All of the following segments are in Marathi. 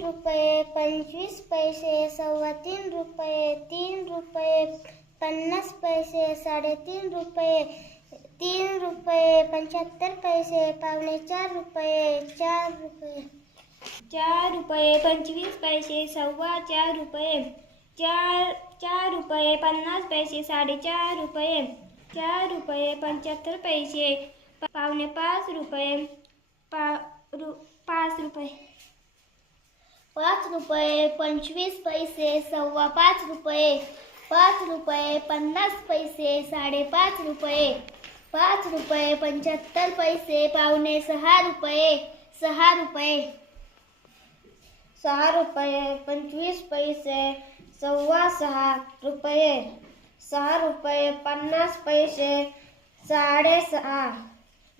रुपये पंचवीस पैसे सव्वा तीन रुपये तीन रुपये पन्नास पैसे साडेतीन रुपये तीन रुपये पंच्याहत्तर पैसे पावणे चार रुपये चार रुपये. चार रुपये पंचवीस पैसे सव्वा चार रुपये. चार चार रुपये पन्नास पैसे साडेचार रुपये. चार रुपये पंच्याहत्तर पैसे पावणे पाच रुपये पा रु पाच रुपये. पाच रुपये पंचवीस पैसे सव्वा पाच रुपये. पाच रुपये पन्नास पैसे साडेपाच रुपये. पाच रुपये पंच्याहत्तर पैसे पावणे सहा रुपये. सहा रुपये. सहा रुपये पंचवीस पैसे सव्वा सहा रुपये. सहा रुपये पन्नास पैसे साडेसहा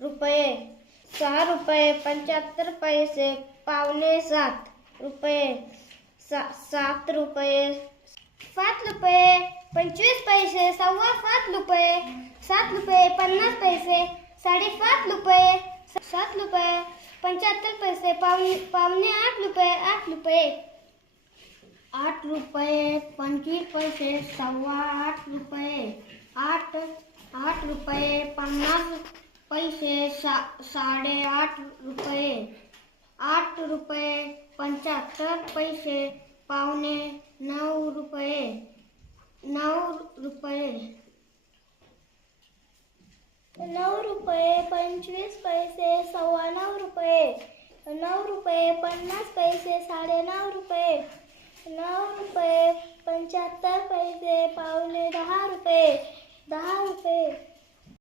रुपये. सहा रुपये पंच्याहत्तर पैसे पावणे सात. रुपये सात रुपये सात रुपये पंचवीस पैसे, सव्वा सात रुपये सात रुपये पन्नास पैसे, साडेसात रुपये सात रुपये पंच्याहत्तर पैसे, पावणे आठ रुपये आठ रुपये आठ रुपये पंचवीस पैसे, सव्वा आठ रुपये आठ आठ रुपये पन्नास पैसे, सा, साडेआठ रुपये आठ रुपये पंच्याहत्तर पैसे पावणे नऊ रुपये नऊ रुपये. नऊ रुपये पंचवीस पैसे सव्वा नऊ रुपये. नऊ रुपये पन्नास पैसे साडे नऊ रुपये.